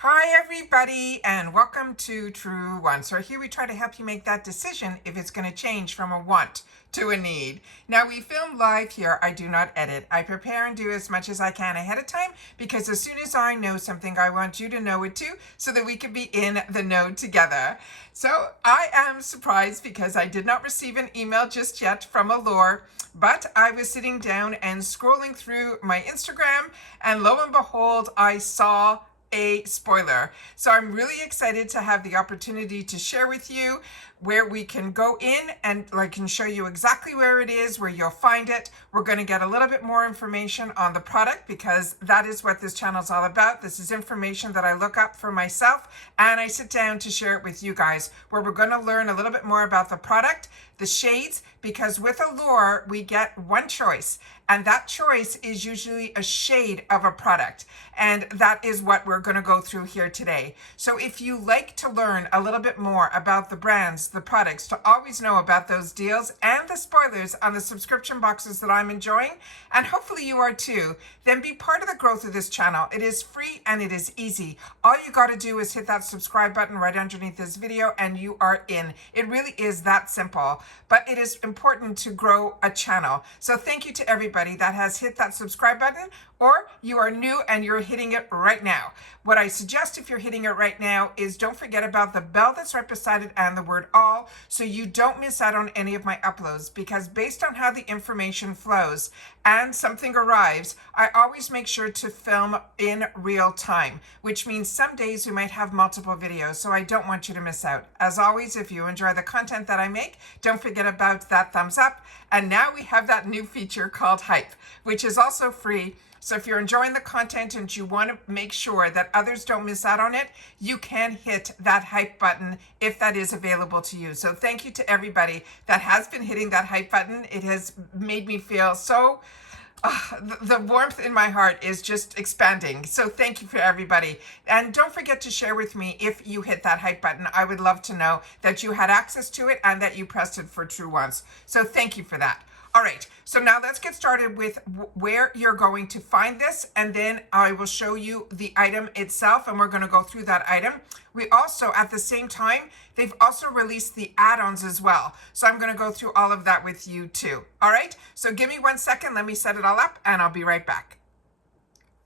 Hi everybody and welcome to Truewants. So here we try to help you make that decision if it's going to change from a want to a need. Now we film live here. I do not edit. I prepare and do as much as I can ahead of time because as soon as I know something, I want you to know it too so that we can be in the know together. So I am surprised because I did not receive an email just yet from Allure, but I was sitting down and scrolling through my Instagram and lo and behold, I saw a spoiler. So I'm really excited to have the opportunity to share with you where we can go in and I can show you exactly where it is, where you'll find it. We're going to get a little bit more information on the product because that is what this channel is all about. This is information that I look up for myself and I sit down to share it with you guys, where we're going to learn a little bit more about the product, the shades, because with Allure we get one choice, and that choice is usually a shade of a product, and that is what we're going to go through here today. So if you like to learn a little bit more about the brands, the products, to always know about those deals and the spoilers on the subscription boxes that I'm enjoying, and hopefully you are too, then be part of the growth of this channel. It is free and it is easy. All you got to do is hit that subscribe button right underneath this video and you are in. It really is that simple, but it is important to grow a channel. So thank you to everybody that has hit that subscribe button, or you are new and you're hitting it right now. What I suggest if you're hitting it right now is don't forget about the bell that's right beside it and the word all, so you don't miss out on any of my uploads, because based on how the information flows and something arrives, I always make sure to film in real time, which means some days we might have multiple videos, so I don't want you to miss out. As always, if you enjoy the content that I make, don't forget about that thumbs up. And now we have that new feature called Hype, which is also free. So if you're enjoying the content and you want to make sure that others don't miss out on it, you can hit that hype button if that is available to you. So thank you to everybody that has been hitting that hype button. It has made me feel so, the warmth in my heart is just expanding. So thank you for everybody. And don't forget to share with me if you hit that hype button. I would love to know that you had access to it and that you pressed it for Truewants. So thank you for that. All right, so now let's get started with where you're going to find this, and then I will show you the item itself, and we're going to go through that item. We also, at the same time, they've also released the add-ons as well. So I'm going to go through all of that with you too. All right, so give me 1 second. Let me set it all up, and I'll be right back.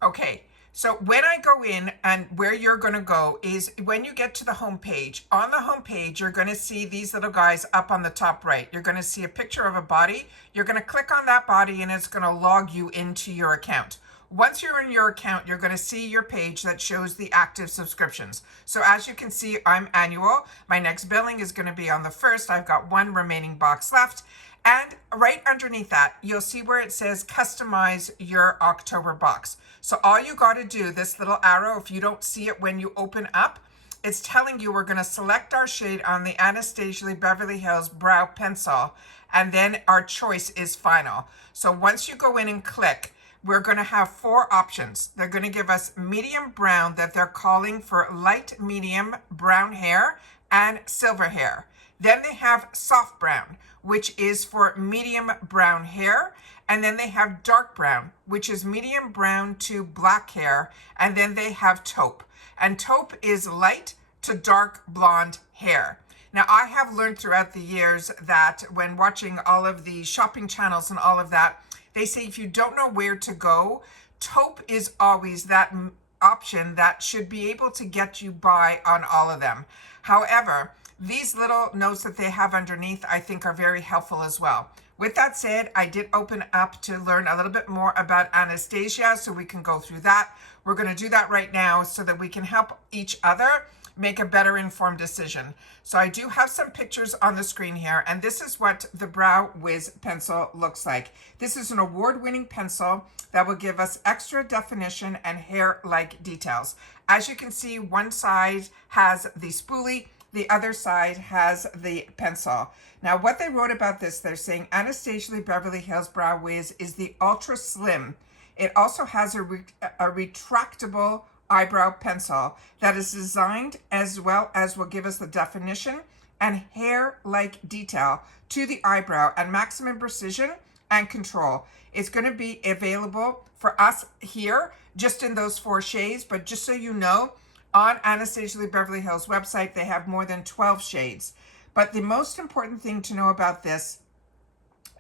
Okay. So when I go in, and where you're going to go is when you get to the home page. On the home page, you're going to see these little guys up on the top right. You're going to see a picture of a body. You're going to click on that body and it's going to log you into your account. Once you're in your account, you're going to see your page that shows the active subscriptions. So as you can see, I'm annual. My next billing is going to be on the 1st. I've got one remaining box left. And right underneath that, you'll see where it says customize your October box. So all you got to do, this little arrow, if you don't see it when you open up, it's telling you we're going to select our shade on the Anastasia Beverly Hills Brow Pencil, and then our choice is final. So once you go in and click, we're going to have 4 options. They're going to give us medium brown, that they're calling for light medium brown hair and silver hair. Then they have soft brown, which is for medium brown hair. And then they have dark brown, which is medium brown to black hair. And then they have taupe. And taupe is light to dark blonde hair. Now, I have learned throughout the years that when watching all of the shopping channels and all of that, they say if you don't know where to go, taupe is always that option that should be able to get you by on all of them. However, these little notes that they have underneath, I think, are very helpful as well. With that said, I did open up to learn a little bit more about Anastasia, so we can go through that. We're going to do that right now so that we can help each other make a better informed decision. So I do have some pictures on the screen here, and this is what the Brow Wiz pencil looks like. This is an award-winning pencil that will give us extra definition and hair-like details. As you can see, one side has the spoolie, the other side has the pencil. Now, what they wrote about this, they're saying Anastasia Beverly Hills Brow Wiz is the ultra slim. It also has a retractable eyebrow pencil that is designed as well as will give us the definition and hair-like detail to the eyebrow and maximum precision and control. It's going to be available for us here just in those 4 shades, but just so you know, On Anastasia Lee Beverly Hills website, they have more than 12 shades. But the most important thing to know about this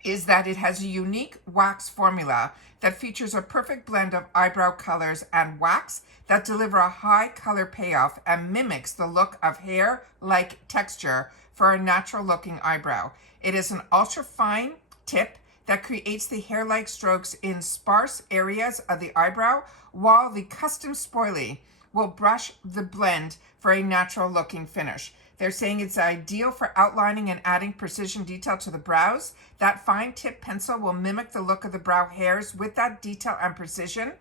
is that it has a unique wax formula that features a perfect blend of eyebrow colors and wax that deliver a high color payoff and mimics the look of hair-like texture for a natural looking eyebrow. It is an ultra fine tip that creates the hair-like strokes in sparse areas of the eyebrow, while the custom spoolie will brush the blend for a natural looking finish. They're saying it's ideal for outlining and adding precision detail to the brows. That fine tip pencil will mimic the look of the brow hairs with that detail and precision.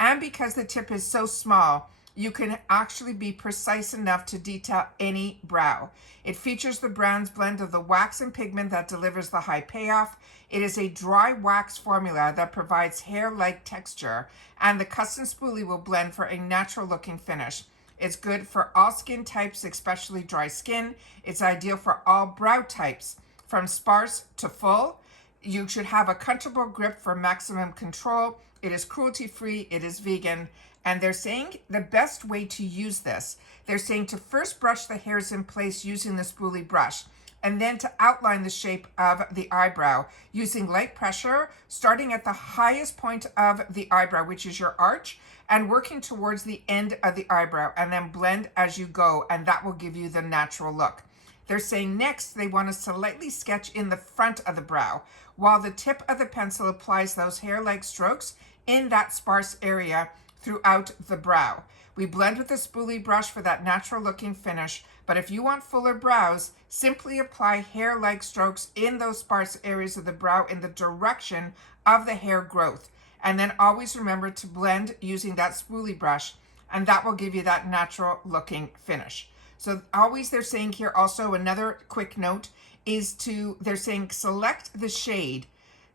And because the tip is so small, you can actually be precise enough to detail any brow. It features the bronze blend of the wax and pigment that delivers the high payoff. It is a dry wax formula that provides hair-like texture, and the custom spoolie will blend for a natural looking finish. It's good for all skin types, especially dry skin. It's ideal for all brow types, from sparse to full. You should have a comfortable grip for maximum control. It is cruelty-free, it is vegan, and they're saying the best way to use this, they're saying to first brush the hairs in place using the spoolie brush, and then to outline the shape of the eyebrow using light pressure, starting at the highest point of the eyebrow, which is your arch, and working towards the end of the eyebrow, and then blend as you go, and that will give you the natural look. They're saying next they want us to lightly sketch in the front of the brow, while the tip of the pencil applies those hair-like strokes in that sparse area throughout the brow. We blend with the spoolie brush for that natural looking finish, but if you want fuller brows, simply apply hair-like strokes in those sparse areas of the brow in the direction of the hair growth. And then always remember to blend using that spoolie brush, and that will give you that natural looking finish. So always they're saying here also, another quick note is they're saying select the shade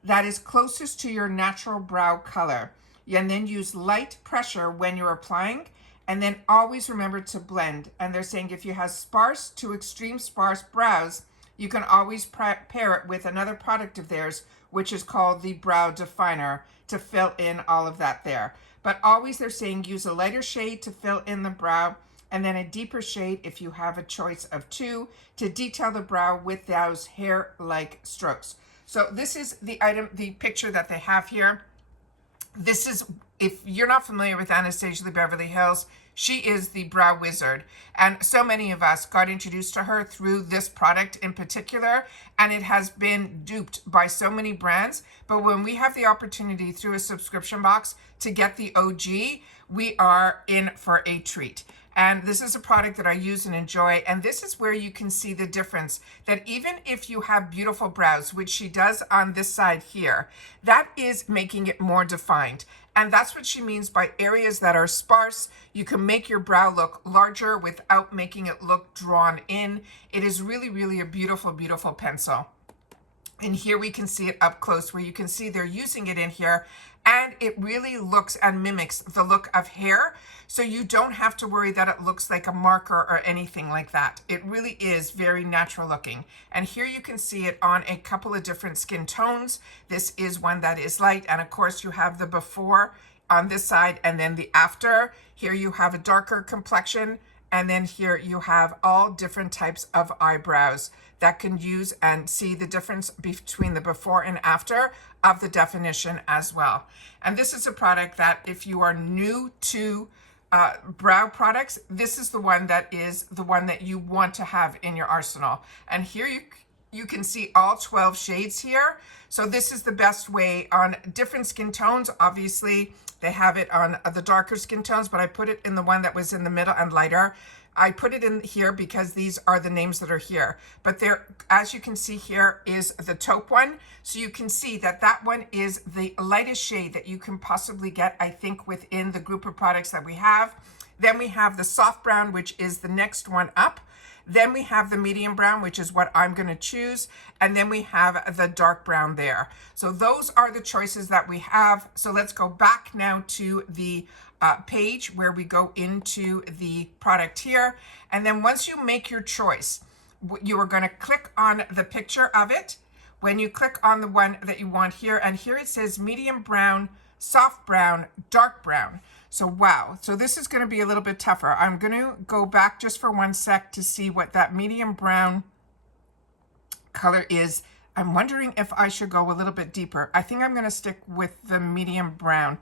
that is closest to your natural brow color, and then use light pressure when you're applying, and then always remember to blend. And they're saying if you have sparse to extreme sparse brows, you can always pair it with another product of theirs, which is called the Brow Definer, to fill in all of that there. But always they're saying use a lighter shade to fill in the brow, and then a deeper shade if you have a choice of two to detail the brow with those hair-like strokes. So this is the item, the picture that they have here. This is, if you're not familiar with Anastasia Lee Beverly Hills, she is the brow wizard, and so many of us got introduced to her through this product in particular, and it has been duped by so many brands. But when we have the opportunity through a subscription box to get the OG, we are in for a treat. And this is a product that I use and enjoy. And this is where you can see the difference, that even if you have beautiful brows, which she does on this side here, that is making it more defined. And that's what she means by areas that are sparse. You can make your brow look larger without making it look drawn in. It is really, really a beautiful, beautiful pencil. And here we can see it up close, where you can see they're using it in here, and it really looks and mimics the look of hair. So you don't have to worry that it looks like a marker or anything like that. It really is very natural looking. And here you can see it on a couple of different skin tones. This is one that is light, and of course you have the before on this side and then the after. Here you have a darker complexion, and then here you have all different types of eyebrows that can use and see the difference between the before and after of the definition as well. And this is a product that if you are new to brow products, this is the one that you want to have in your arsenal. And here you can see all 12 shades here. So this is the best way on different skin tones. Obviously, they have it on the darker skin tones, but I put it in the one that was in the middle and lighter. I put it in here because these are the names that are here. But there, as you can see here, is the taupe one. So you can see that that one is the lightest shade that you can possibly get, I think, within the group of products that we have. Then we have the soft brown, which is the next one up. Then we have the medium brown, which is what I'm going to choose. And then we have the dark brown there. So those are the choices that we have. So let's go back now to the page where we go into the product here. And then once you make your choice, you are going to click on the picture of it. When you click on the one that you want here, and here it says medium brown soft brown, dark brown. So wow, so this is going to be a little bit tougher. I'm going to go back just for 1 sec to see what that medium brown color is. I'm wondering if I should go a little bit deeper. I think I'm going to stick with the medium brown,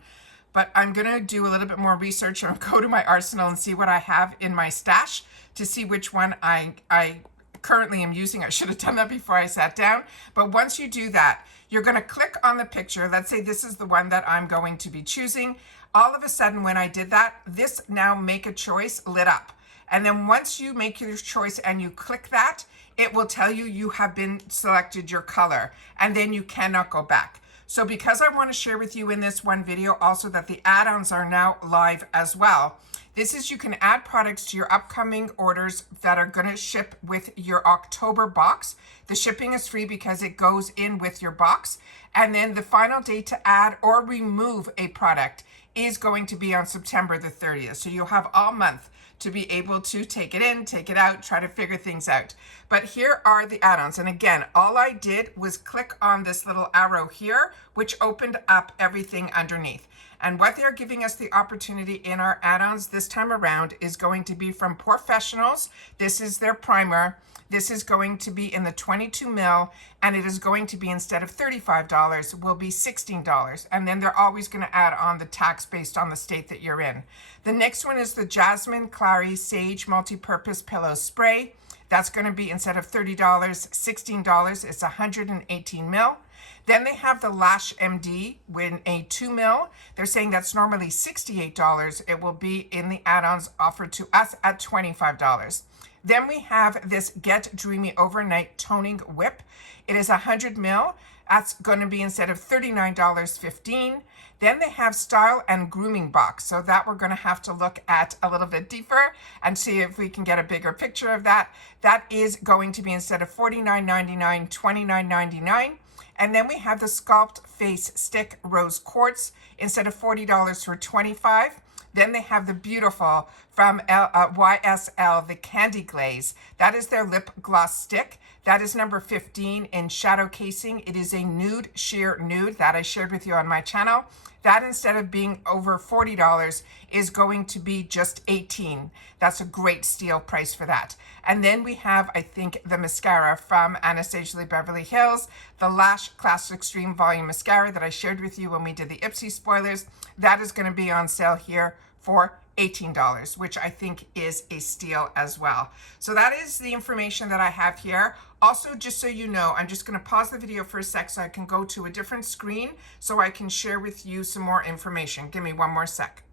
but I'm going to do a little bit more research and go to my arsenal and see what I have in my stash to see which one I currently am using. I should have done that before I sat down. But once you do that, you're going to click on the picture. Let's say this is the one that I'm going to be choosing. All of a sudden, when I did that, this now make a choice lit up. And then once you make your choice and you click that, it will tell you you have been selected your color, and then you cannot go back. So because I want to share with you in this one video also that the add-ons are now live as well. This is, you can add products to your upcoming orders that are going to ship with your October box. The shipping is free because it goes in with your box. And then the final date to add or remove a product is going to be on September the 30th. So you'll have all month to be able to take it in, take it out, try to figure things out. But here are the add-ons. And again, all I did was click on this little arrow here, which opened up everything underneath. And what they're giving us the opportunity in our add-ons this time around is going to be from Professionals. This is their primer. This is going to be in the 22 mil, and it is going to be, instead of $35, will be $16. And then they're always going to add on the tax based on the state that you're in. The next one is the Jasmine Clary Sage Multi-Purpose Pillow Spray. That's going to be, instead of $30, $16. It's 118 mil. Then they have the Lash MD with a 2 mil. They're saying that's normally $68. It will be in the add-ons offered to us at $25. Then we have this Get Dreamy Overnight Toning Whip. It is 100 mil. That's going to be, instead of $39, $15. Then they have Style and Grooming Box. So that we're going to have to look at a little bit deeper and see if we can get a bigger picture of that. That is going to be, instead of $49.99, $29.99. And then we have the Sculpt Face Stick Rose Quartz, instead of $40 for $25. Then they have the beautiful from YSL, the Candy Glaze. That is their lip gloss stick. That is number 15 in shadow casing. It is a nude sheer nude that I shared with you on my channel. That, instead of being over $40, is going to be just $18. That's a great steal price for that. And then we have, I think, the mascara from Anastasia Beverly Hills, the Lash Classic Extreme Volume Mascara that I shared with you when we did the Ipsy spoilers. That is going to be on sale here for $18, which I think is a steal as well. So that is the information that I have here. Also, just so you know, I'm just going to pause the video for a sec so I can go to a different screen so I can share with you some more information. Give me one more sec.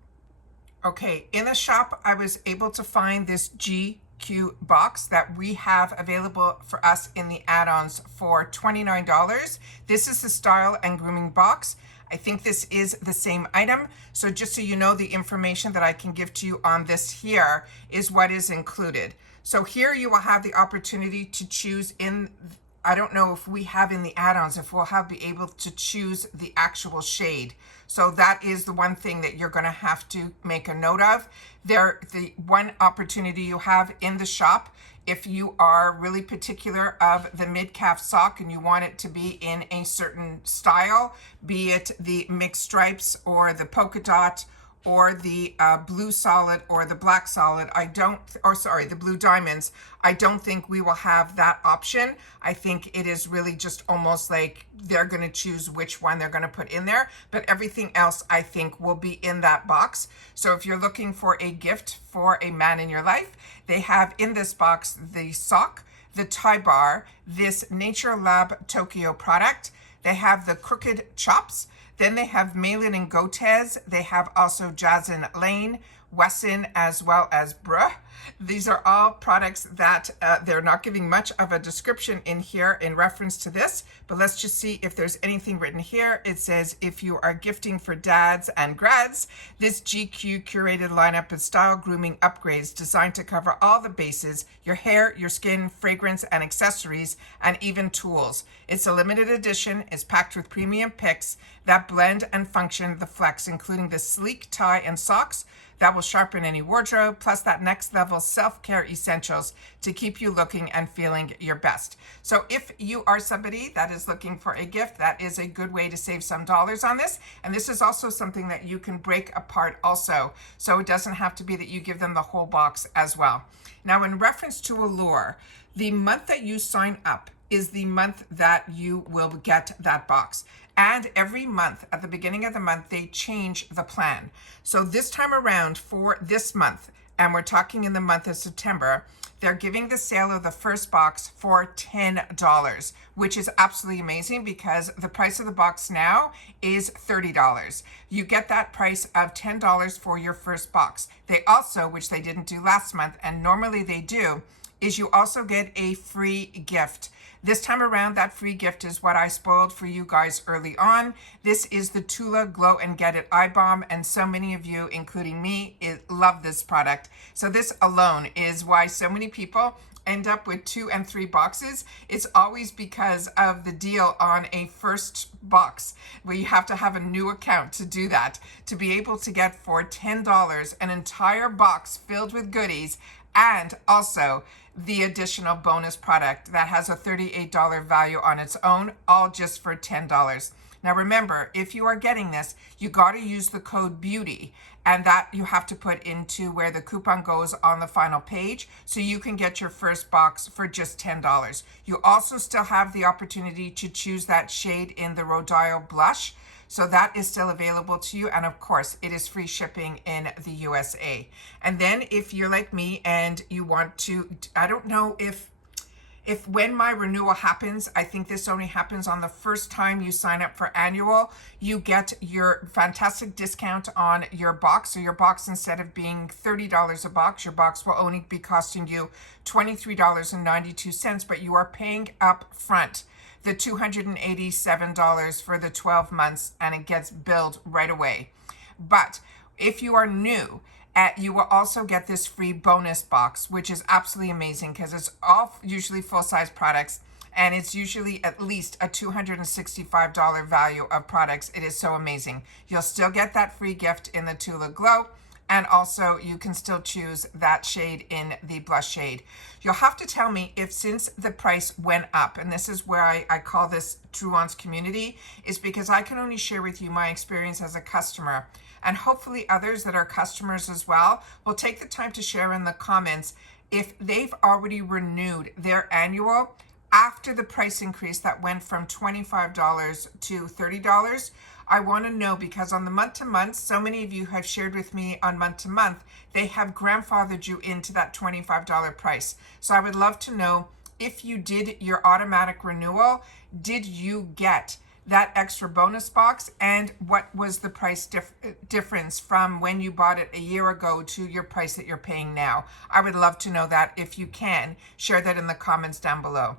Okay, in the shop, I was able to find this GQ box that we have available for us in the add-ons for $29. This is the Style and Grooming Box. I think this is the same item. So just so you know, the information that I can give to you on this here is what is included. So here you will have the opportunity to choose in, I don't know if we have in the add-ons, if we'll be able to choose the actual shade. So that is the one thing that you're going to have to make a note of. The one opportunity you have in the shop, if you are really particular of the mid-calf sock and you want it to be in a certain style, be it the mixed stripes or the polka dot or the blue solid or the black solid, the blue diamonds, I don't think we will have that option. I think it is really just almost like they're going to choose which one they're going to put in there, but everything else I think will be in that box. So if you're looking for a gift for a man in your life, they have in this box the sock, the tie bar, this Nature Lab Tokyo product. They have the crooked chops. Then they have Malin and Gotez. They have also Jazzin Lane, Wesson, as well as Bruh. These are all products that they're not giving much of a description in here in reference to this, but let's just see if there's anything written here. It says, if you are gifting for dads and grads, this GQ curated lineup of style grooming upgrades designed to cover all the bases, your hair, your skin, fragrance, and accessories, and even tools. It's a limited edition. It's packed with premium picks that blend and function the flex, including the sleek tie and socks, that will sharpen any wardrobe, plus that next level self-care essentials to keep you looking and feeling your best. So if you are somebody that is looking for a gift, that is a good way to save some dollars on this. And this is also something that you can break apart also. So it doesn't have to be that you give them the whole box as well. Now, in reference to Allure, the month that you sign up is the month that you will get that box. And every month, at the beginning of the month, they change the plan. So this time around for this month, and we're talking in the month of September, they're giving the sale of the first box for $10, which is absolutely amazing because the price of the box now is $30. You get that price of $10 for your first box. They also, which they didn't do last month, and normally they do, is you also get a free gift. This time around, that free gift is what I spoiled for you guys early on. This is the Tula Glow and Get It Eye Balm, and so many of you, including me, love this product. So this alone is why so many people end up with 2 and 3 boxes. It's always because of the deal on a first box where you have to have a new account to do that, to be able to get for $10 an entire box filled with goodies, and also the additional bonus product that has a $38 value on its own, all just for $10. Now remember, if you are getting this, you got to use the code BEAUTY, and that you have to put into where the coupon goes on the final page, so you can get your first box for just $10. You also still have the opportunity to choose that shade in the Rhodile blush. So that is still available to you. And of course, it is free shipping in the USA. And then if you're like me and you want to, I don't know if when my renewal happens, I think this only happens on the first time you sign up for annual, you get your fantastic discount on your box. So your box, instead of being $30 a box, your box will only be costing you $23.92, but you are paying up front the $287 for the 12 months, and it gets billed right away. But if you are new, you will also get this free bonus box, which is absolutely amazing because it's all usually full-size products, and it's usually at least a $265 value of products. It is so amazing. You'll still get that free gift in the Tula Glow, and also you can still choose that shade in the blush shade. You'll have to tell me if, since the price went up, and this is where I call this Truewants community, is because I can only share with you my experience as a customer, and hopefully others that are customers as well will take the time to share in the comments if they've already renewed their annual after the price increase that went from $25 to $30. I want to know, because on the month-to-month, so many of you have shared with me on month-to-month, they have grandfathered you into that $25 price. So I would love to know, if you did your automatic renewal, did you get that extra bonus box, and what was the price difference from when you bought it a year ago to your price that you're paying now? I would love to know that. If you can, share that in the comments down below.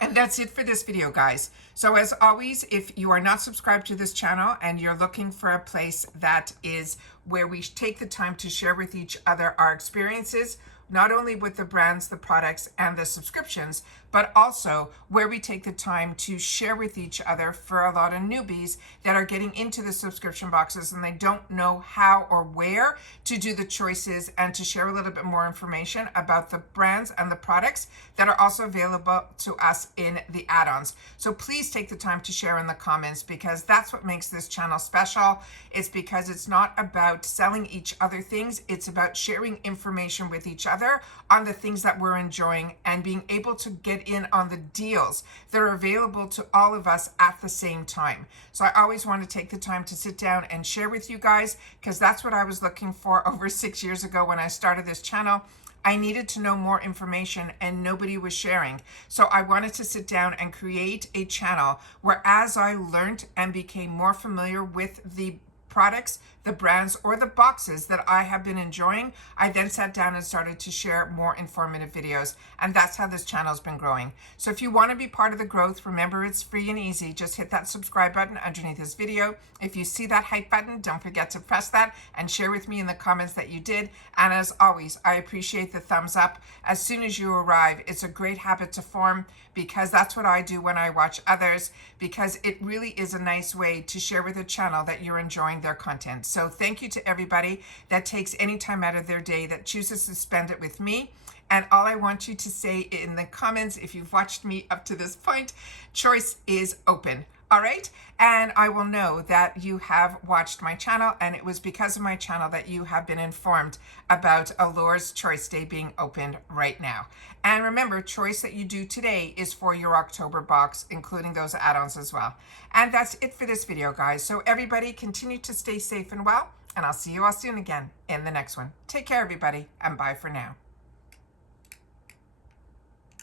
And that's it for this video, guys. So as always, if you are not subscribed to this channel and you're looking for a place that is where we take the time to share with each other our experiences, not only with the brands, the products, and the subscriptions, but also where we take the time to share with each other for a lot of newbies that are getting into the subscription boxes and they don't know how or where to do the choices, and to share a little bit more information about the brands and the products that are also available to us in the add-ons. So please take the time to share in the comments, because that's what makes this channel special. It's because it's not about selling each other things. It's about sharing information with each other on the things that we're enjoying and being able to get in on the deals that are available to all of us at the same time. So I always want to take the time to sit down and share with you guys, because that's what I was looking for over 6 years ago when I started this channel. I needed to know more information and nobody was sharing. So I wanted to sit down and create a channel where, as I learned and became more familiar with the products, the brands, or the boxes that I have been enjoying, I then sat down and started to share more informative videos, and that's how this channel has been growing. So if you want to be part of the growth, remember, it's free and easy. Just hit that subscribe button underneath this video. If you see that hype button, don't forget to press that and share with me in the comments that you did. And as always, I appreciate the thumbs up as soon as you arrive. It's a great habit to form, because that's what I do when I watch others, because it really is a nice way to share with a channel that you're enjoying their content. So thank you to everybody that takes any time out of their day that chooses to spend it with me. And all I want you to say in the comments, if you've watched me up to this point, choice is open. All right, and I will know that you have watched my channel, and it was because of my channel that you have been informed about Allure's Choice Day being opened right now. And remember, choice that you do today is for your October box, including those add-ons as well. And that's it for this video, guys. So everybody continue to stay safe and well, and I'll see you all soon again in the next one. Take care, everybody, and bye for now.